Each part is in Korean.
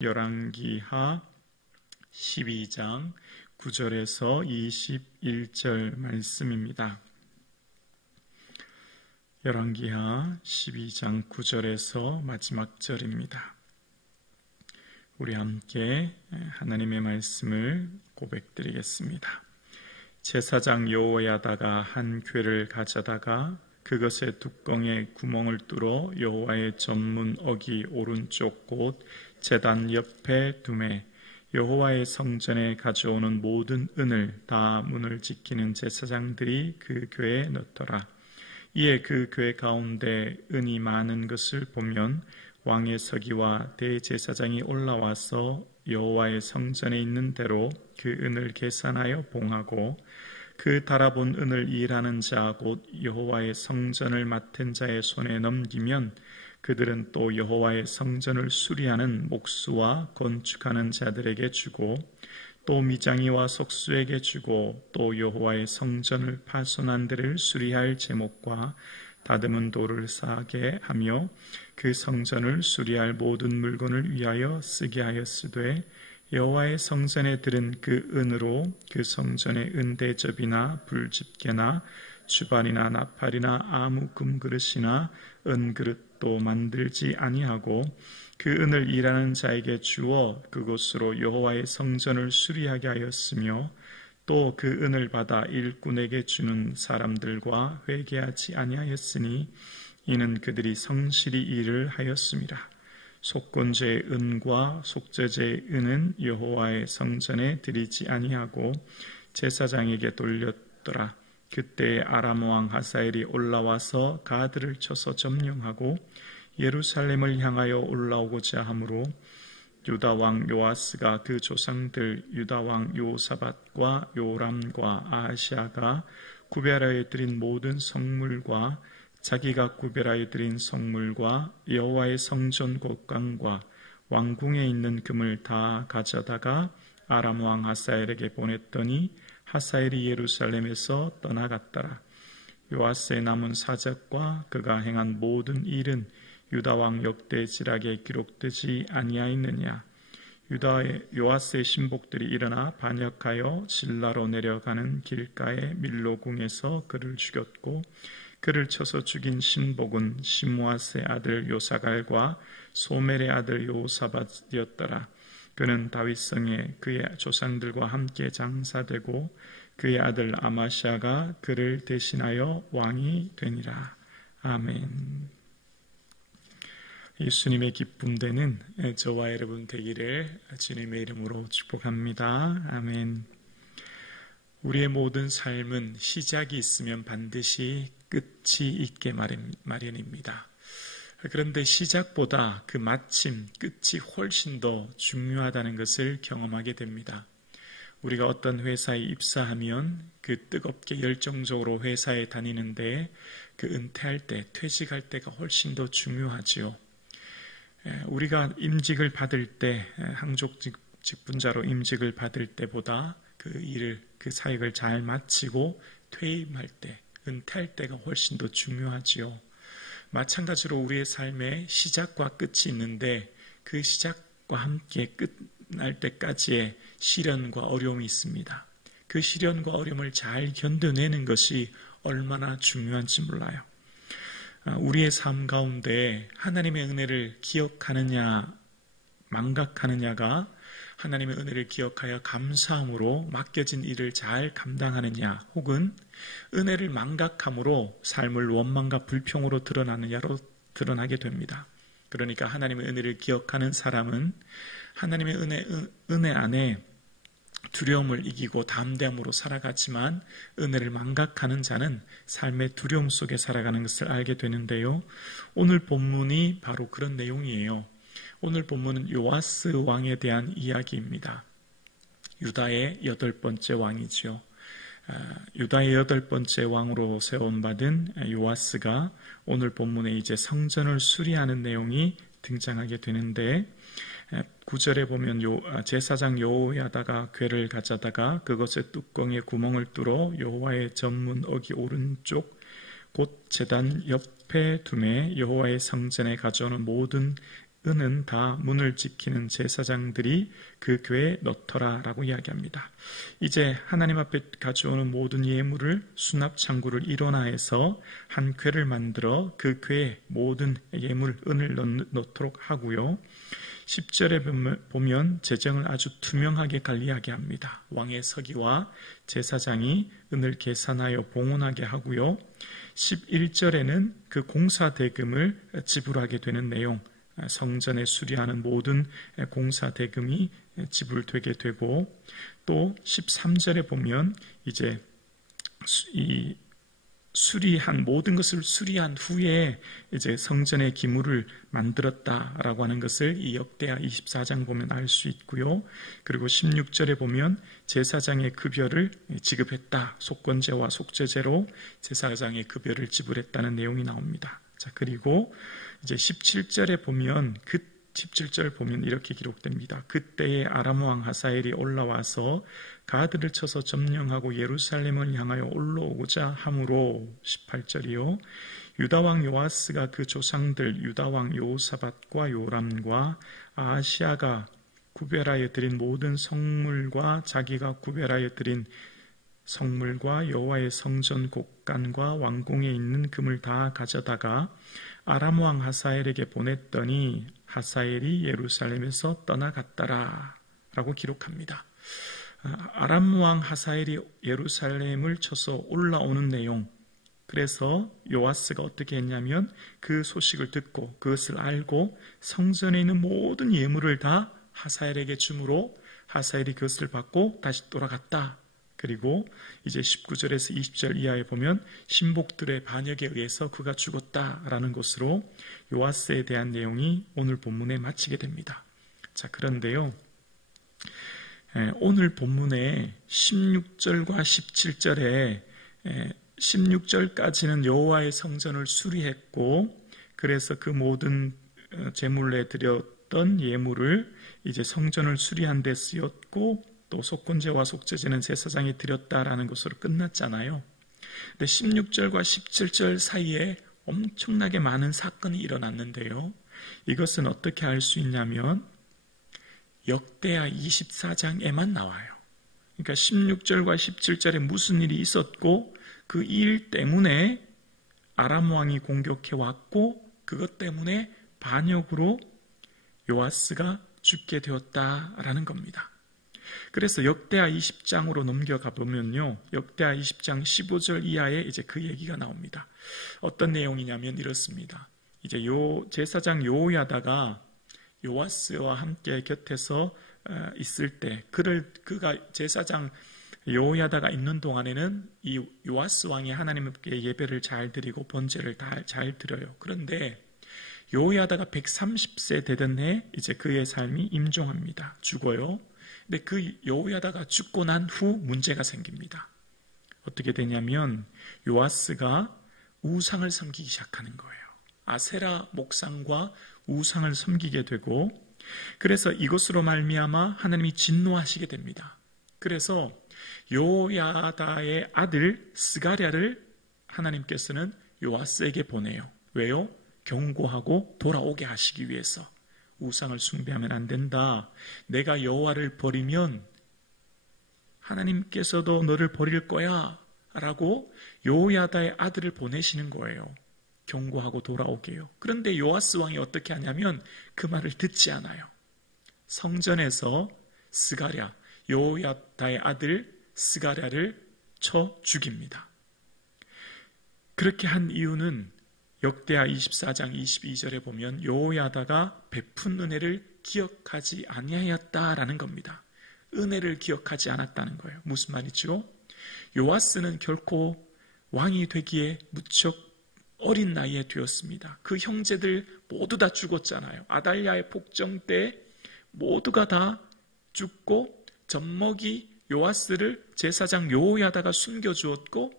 열왕기하 12장 9절에서 21절 말씀입니다. 열왕기하 12장 9절에서 마지막 절입니다. 우리 함께 하나님의 말씀을 고백드리겠습니다. 제사장 여호야다가 한 궤를 가져다가 그것의 뚜껑에 구멍을 뚫어 여호와의 전문 어기 오른쪽 곳 제단 옆에 두매 여호와의 성전에 가져오는 모든 은을 다 문을 지키는 제사장들이 그 궤에 넣더라. 이에 그 궤 가운데 은이 많은 것을 보면 왕의 서기와 대제사장이 올라와서 여호와의 성전에 있는 대로 그 은을 계산하여 봉하고 그 달아본 은을 일하는 자 곧 여호와의 성전을 맡은 자의 손에 넘기면 그들은 또 여호와의 성전을 수리하는 목수와 건축하는 자들에게 주고 또 미장이와 석수에게 주고 또 여호와의 성전을 파손한 데를 수리할 제목과 다듬은 돌을 쌓게 하며 그 성전을 수리할 모든 물건을 위하여 쓰게 하였으되 여호와의 성전에 들은 그 은으로 그 성전의 은대접이나 불집게나 주반이나 나팔이나 아무 금그릇이나 은그릇도 만들지 아니하고 그 은을 일하는 자에게 주어 그곳으로 여호와의 성전을 수리하게 하였으며 또 그 은을 받아 일꾼에게 주는 사람들과 회개하지 아니하였으니 이는 그들이 성실히 일을 하였음이라. 속건제의 은과 속죄제의 은은 여호와의 성전에 드리지 아니하고 제사장에게 돌렸더라. 그때 아람 왕 하사엘이 올라와서 가드를 쳐서 점령하고 예루살렘을 향하여 올라오고자 하므로 유다 왕 요아스가 그 조상들 유다 왕 요사밧과 요람과 아하시아가 구별하여 드린 모든 성물과 자기가 구별하여 드린 성물과 여호와의 성전 곳간과 왕궁에 있는 금을 다 가져다가 아람 왕 하사엘에게 보냈더니 하사엘이 예루살렘에서 떠나갔더라. 요아스의 남은 사적과 그가 행한 모든 일은 유다 왕 역대지락에 기록되지 아니하였느냐. 유다의 요아스의 신복들이 일어나 반역하여 실라로 내려가는 길가의 밀로궁에서 그를 죽였고 그를 쳐서 죽인 신복은 시므앗의 아들 요사갈과 소멜의 아들 요사밧이었더라. 그는 다윗성에 그의 조상들과 함께 장사되고 그의 아들 아마시아가 그를 대신하여 왕이 되니라. 아멘. 예수님의 기쁨 되는 저와 여러분 되기를 주님의 이름으로 축복합니다. 아멘. 우리의 모든 삶은 시작이 있으면 반드시 끝이 있게 마련입니다. 그런데 시작보다 그 마침, 끝이 훨씬 더 중요하다는 것을 경험하게 됩니다. 우리가 어떤 회사에 입사하면 그 뜨겁게 열정적으로 회사에 다니는데 그 은퇴할 때, 퇴직할 때가 훨씬 더 중요하지요. 우리가 임직을 받을 때, 항족 직분자로 임직을 받을 때보다 그 일을, 그 사역을 잘 마치고 퇴임할 때, 은퇴할 때가 훨씬 더 중요하지요. 마찬가지로 우리의 삶에 시작과 끝이 있는데 그 시작과 함께 끝날 때까지의 시련과 어려움이 있습니다. 그 시련과 어려움을 잘 견뎌내는 것이 얼마나 중요한지 몰라요. 우리의 삶 가운데 하나님의 은혜를 기억하느냐 망각하느냐가 하나님의 은혜를 기억하여 감사함으로 맡겨진 일을 잘 감당하느냐 혹은 은혜를 망각함으로 삶을 원망과 불평으로 드러나느냐로 드러나게 됩니다. 그러니까 하나님의 은혜를 기억하는 사람은 하나님의 은혜 안에 두려움을 이기고 담대함으로 살아가지만 은혜를 망각하는 자는 삶의 두려움 속에 살아가는 것을 알게 되는데요. 오늘 본문이 바로 그런 내용이에요. 오늘 본문은 요아스 왕에 대한 이야기입니다. 유다의 8번째 왕이죠. 유다의 8번째 왕으로 세움받은 요아스가 오늘 본문에 이제 성전을 수리하는 내용이 등장하게 되는데 9절에 보면 제사장 여호야다가 궤를 가져다가 그것의 뚜껑에 구멍을 뚫어 여호와의 전문 어기 오른쪽 곧 제단 옆에 두매 여호와의 성전에 가져오는 모든 은은 다 문을 지키는 제사장들이 그 궤에 넣더라 라고 이야기합니다. 이제 하나님 앞에 가져오는 모든 예물을 수납 창구를 일원화해서 한 궤를 만들어 그 궤에 모든 예물 은을 넣도록 하고요. 10절에 보면 재정을 아주 투명하게 관리하게 합니다. 왕의 서기와 제사장이 은을 계산하여 봉헌하게 하고요. 11절에는 그 공사 대금을 지불하게 되는 내용, 성전에 수리하는 모든 공사 대금이 지불되게 되고, 또 13절에 보면 이제 이 수리한 모든 것을 수리한 후에 이제 성전의 기물을 만들었다라고 하는 것을 이 역대하 24장 보면 알 수 있고요. 그리고 16절에 보면 제사장의 급여를 지급했다. 속건제와 속죄제로 제사장의 급여를 지불했다는 내용이 나옵니다. 자, 그리고 이제 17절에 보면 17절 보면 이렇게 기록됩니다. 그때에 아람 왕 하사엘이 올라와서 가드를 쳐서 점령하고 예루살렘을 향하여 올라오고자 함으로 18절이요. 유다 왕 요아스가 그 조상들 유다 왕 요사밧과 요람과 아하시아가 구별하여 드린 모든 성물과 자기가 구별하여 드린 성물과 여호와의 성전 곡간과 왕궁에 있는 금을 다 가져다가 아람 왕 하사엘에게 보냈더니 하사엘이 예루살렘에서 떠나갔더라 라고 기록합니다. 아람 왕 하사엘이 예루살렘을 쳐서 올라오는 내용, 그래서 요아스가 어떻게 했냐면 그 소식을 듣고 그것을 알고 성전에 있는 모든 예물을 다 하사엘에게 주므로 하사엘이 그것을 받고 다시 돌아갔다. 그리고 이제 19절에서 20절 이하에 보면 신복들의 반역에 의해서 그가 죽었다라는 것으로 요아스에 대한 내용이 오늘 본문에 마치게 됩니다. 자, 그런데요, 오늘 본문에 16절과 17절에 16절까지는 여호와의 성전을 수리했고, 그래서 그 모든 제물에 드렸던 예물을 이제 성전을 수리한 데 쓰였고, 또 속건제와 속죄제는 제사장이 드렸다라는 것으로 끝났잖아요. 근데 16절과 17절 사이에 엄청나게 많은 사건이 일어났는데요. 이것은 어떻게 알 수 있냐면 역대하 24장에만 나와요. 그러니까 16절과 17절에 무슨 일이 있었고 그 일 때문에 아람 왕이 공격해 왔고 그것 때문에 반역으로 요아스가 죽게 되었다라는 겁니다. 그래서 역대하 20장으로 넘겨가 보면요, 역대하 20장 15절 이하에 이제 그 얘기가 나옵니다. 어떤 내용이냐면 이렇습니다. 이제 제사장 요야다가 요아스와 함께 곁에서 있을 때, 그가 제사장 요야다가 있는 동안에는 이 요아스 왕이 하나님께 예배를 잘 드리고 번제를 다 잘 드려요. 그런데 요야다가 130세 되던 해 이제 그의 삶이 임종합니다. 죽어요. 근데 그 요야다가 죽고 난 후 문제가 생깁니다. 어떻게 되냐면 요아스가 우상을 섬기기 시작하는 거예요. 아세라 목상과 우상을 섬기게 되고, 그래서 이것으로 말미암아 하나님이 진노하시게 됩니다. 그래서 요야다의 아들 스가랴를 하나님께서는 요아스에게 보내요. 왜요? 경고하고 돌아오게 하시기 위해서. 우상을 숭배하면 안 된다. 내가 여호와를 버리면 하나님께서도 너를 버릴 거야 라고 요야다의 아들을 보내시는 거예요. 경고하고 돌아오게요. 그런데 요아스 왕이 어떻게 하냐면 그 말을 듣지 않아요. 성전에서 스가랴, 요야다의 아들 스가랴를 쳐 죽입니다. 그렇게 한 이유는 역대하 24장 22절에 보면 요야다가 베푼 은혜를 기억하지 아니하였다라는 겁니다. 은혜를 기억하지 않았다는 거예요. 무슨 말이죠? 요아스는 결코 왕이 되기에 무척 어린 나이에 되었습니다. 그 형제들 모두 다 죽었잖아요. 아달랴의 폭정 때 모두가 다 죽고 젖먹이 요아스를 제사장 요야다가 숨겨주었고,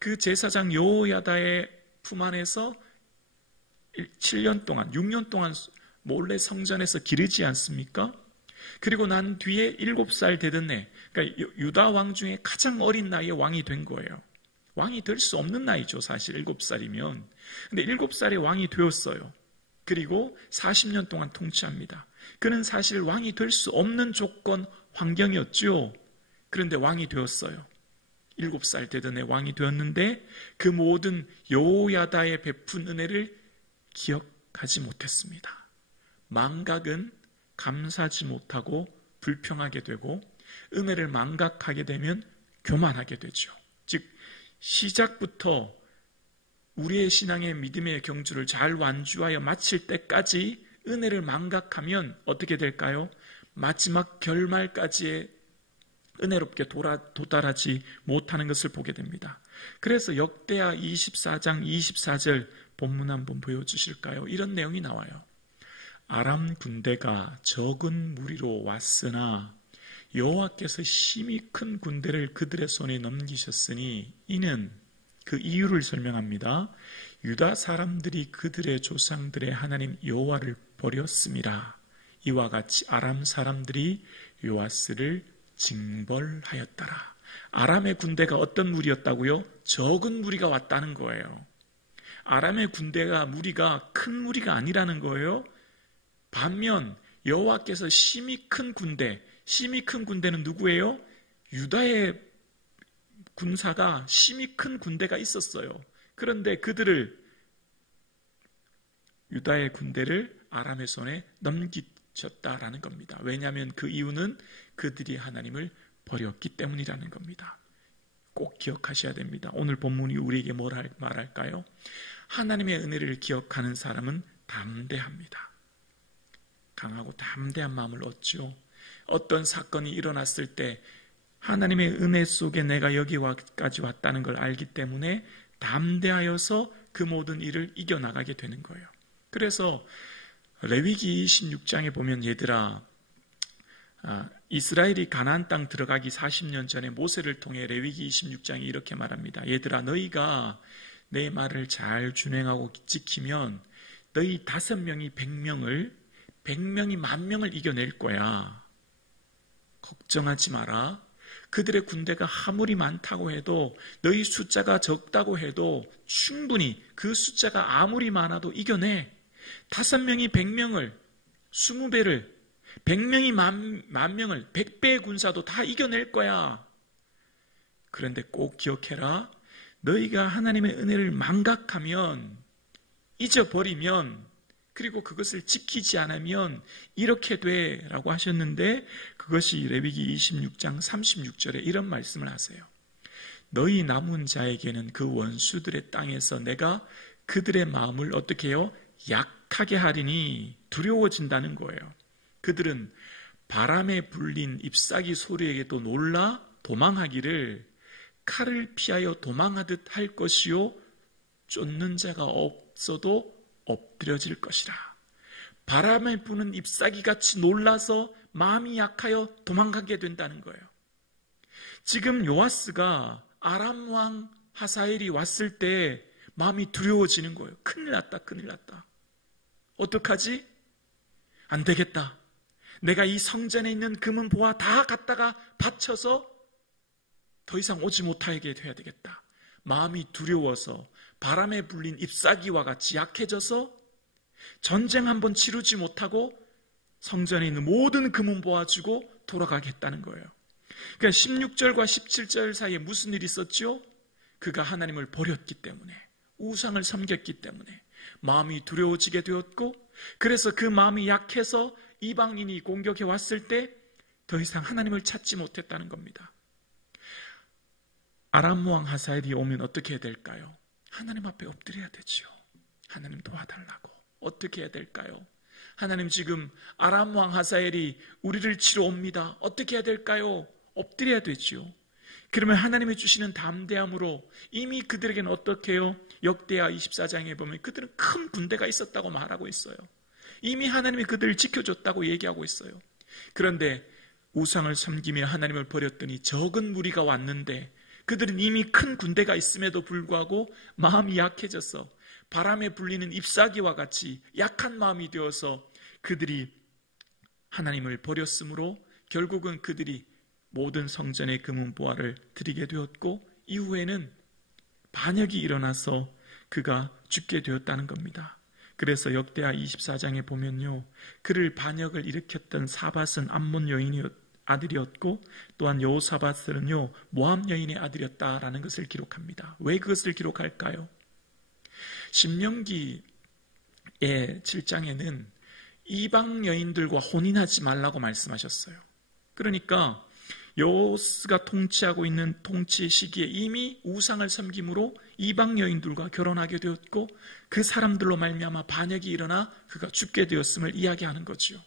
그 제사장 요야다의 품 안에서 7년 동안 6년 동안 몰래 성전에서 기르지 않습니까? 그리고 난 뒤에 7살 되던 해, 그러니까 유다 왕 중에 가장 어린 나이에 왕이 된 거예요. 왕이 될 수 없는 나이죠, 사실 7살이면. 근데 7살에 왕이 되었어요. 그리고 40년 동안 통치합니다. 그는 사실 왕이 될 수 없는 조건, 환경이었죠. 그런데 왕이 되었어요. 7살 되던 해 왕이 되었는데 그 모든 여호야다의 베푼 은혜를 기억하지 못했습니다. 망각은 감사하지 못하고 불평하게 되고, 은혜를 망각하게 되면 교만하게 되죠. 즉 시작부터 우리의 신앙의 믿음의 경주를 잘 완주하여 마칠 때까지 은혜를 망각하면 어떻게 될까요? 마지막 결말까지의 은혜롭게 도달하지 못하는 것을 보게 됩니다. 그래서 역대하 24장 24절 본문 한번 보여주실까요? 이런 내용이 나와요. 아람 군대가 적은 무리로 왔으나 여호와께서 심히 큰 군대를 그들의 손에 넘기셨으니, 이는 그 이유를 설명합니다. 유다 사람들이 그들의 조상들의 하나님 여호와를 버렸음이라. 이와 같이 아람 사람들이 요아스를 징벌하였더라. 아람의 군대가 어떤 무리였다고요? 적은 무리가 왔다는 거예요. 아람의 군대가 무리가 큰 무리가 아니라는 거예요. 반면 여호와께서 심히 큰 군대는 누구예요? 유다의 군사가 심히 큰 군대가 있었어요. 그런데 유다의 군대를 아람의 손에 넘기셨다라는 겁니다. 왜냐하면 그 이유는 그들이 하나님을 버렸기 때문이라는 겁니다. 꼭 기억하셔야 됩니다. 오늘 본문이 우리에게 뭘 말할까요? 하나님의 은혜를 기억하는 사람은 담대합니다. 강하고 담대한 마음을 얻죠. 어떤 사건이 일어났을 때 하나님의 은혜 속에 내가 여기까지 왔다는 걸 알기 때문에 담대하여서 그 모든 일을 이겨나가게 되는 거예요. 그래서 레위기 26장에 보면, 얘들아, 이스라엘이 가나안 땅 들어가기 40년 전에 모세를 통해 레위기 26장이 이렇게 말합니다. 얘들아, 너희가 내 말을 잘 준행하고 지키면 너희 5명이 100명을, 100명이 10,000명을 이겨낼 거야. 걱정하지 마라. 그들의 군대가 아무리 많다고 해도, 너희 숫자가 적다고 해도 충분히 그 숫자가 아무리 많아도 이겨내. 5명이 100명을, 20배를, 100명이 10,000명을, 100배의 군사도 다 이겨낼 거야. 그런데 꼭 기억해라. 너희가 하나님의 은혜를 망각하면, 잊어버리면, 그리고 그것을 지키지 않으면 이렇게 돼 라고 하셨는데, 그것이 레위기 26장 36절에 이런 말씀을 하세요. 너희 남은 자에게는 그 원수들의 땅에서 내가 그들의 마음을 어떻게 해요? 약하게 하리니, 두려워진다는 거예요. 그들은 바람에 불린 잎사귀 소리에게도 놀라 도망하기를 칼을 피하여 도망하듯 할 것이요, 쫓는 자가 없어도 엎드려질 것이라. 바람에 부는 잎사귀같이 놀라서 마음이 약하여 도망가게 된다는 거예요. 지금 요아스가 아람 왕 하사엘이 왔을 때 마음이 두려워지는 거예요. 큰일 났다, 큰일 났다. 어떡하지? 안 되겠다. 내가 이 성전에 있는 금은 보화 다 갖다가 바쳐서 더 이상 오지 못하게 해야 되겠다. 마음이 두려워서 바람에 불린 잎사귀와 같이 약해져서 전쟁 한번 치르지 못하고 성전에 있는 모든 금은 보아주고 돌아가겠다는 거예요. 그러니까 16절과 17절 사이에 무슨 일이 있었죠? 그가 하나님을 버렸기 때문에, 우상을 섬겼기 때문에 마음이 두려워지게 되었고, 그래서 그 마음이 약해서 이방인이 공격해 왔을 때 더 이상 하나님을 찾지 못했다는 겁니다. 아람 왕 하사엘이 오면 어떻게 해야 될까요? 하나님 앞에 엎드려야 되죠. 하나님 도와달라고. 어떻게 해야 될까요? 하나님, 지금 아람 왕 하사엘이 우리를 치러 옵니다. 어떻게 해야 될까요? 엎드려야 되죠. 그러면 하나님이 주시는 담대함으로, 이미 그들에게는 어떻게 해요? 역대하 24장에 보면 그들은 큰 군대가 있었다고 말하고 있어요. 이미 하나님이 그들을 지켜줬다고 얘기하고 있어요. 그런데 우상을 섬기며 하나님을 버렸더니 적은 무리가 왔는데, 그들은 이미 큰 군대가 있음에도 불구하고 마음이 약해져서 바람에 불리는 잎사귀와 같이 약한 마음이 되어서 그들이 하나님을 버렸으므로 결국은 그들이 모든 성전의 금은 보화를 드리게 되었고, 이후에는 반역이 일어나서 그가 죽게 되었다는 겁니다. 그래서 역대하 24장에 보면요, 그를 반역을 일으켰던 사밧은 암몬 여인의 아들이었고 또한 여호사밧은요 모압 여인의 아들이었다라는 것을 기록합니다. 왜 그것을 기록할까요? 신명기의 7장에는 이방 여인들과 혼인하지 말라고 말씀하셨어요. 그러니까 여호스가 통치하고 있는 통치 시기에 이미 우상을 섬김으로 이방 여인들과 결혼하게 되었고 그 사람들로 말미암아 반역이 일어나 그가 죽게 되었음을 이야기하는 거지요.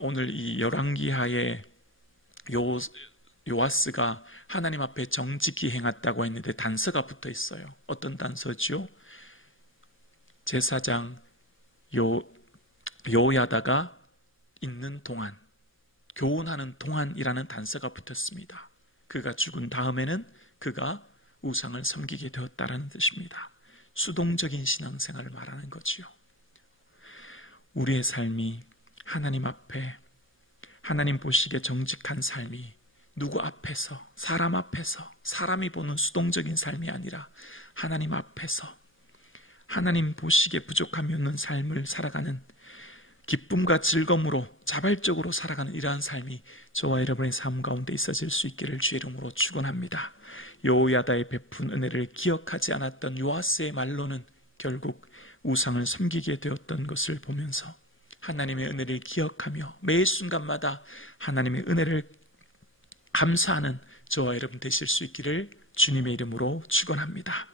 오늘 이 열왕기하에 요아스가 하나님 앞에 정직히 행했다고 했는데 단서가 붙어 있어요. 어떤 단서죠? 제사장 요야다가 있는 동안, 교훈하는 동안이라는 단서가 붙었습니다. 그가 죽은 다음에는 그가 우상을 섬기게 되었다는 뜻입니다. 수동적인 신앙생활을 말하는 거지요. 우리의 삶이 하나님 앞에, 하나님 보시기에 정직한 삶이 누구 앞에서, 사람 앞에서, 사람이 보는 수동적인 삶이 아니라 하나님 앞에서 하나님 보시기에 부족함이 없는 삶을 살아가는, 기쁨과 즐거움으로 자발적으로 살아가는 이러한 삶이 저와 여러분의 삶 가운데 있어질 수 있기를 주의 이름으로 축원합니다. 여호야다의 베푼 은혜를 기억하지 않았던 요아스의 말로는 결국 우상을 섬기게 되었던 것을 보면서 하나님의 은혜를 기억하며 매 순간마다 하나님의 은혜를 감사하는 저와 여러분 되실 수 있기를 주님의 이름으로 축원합니다.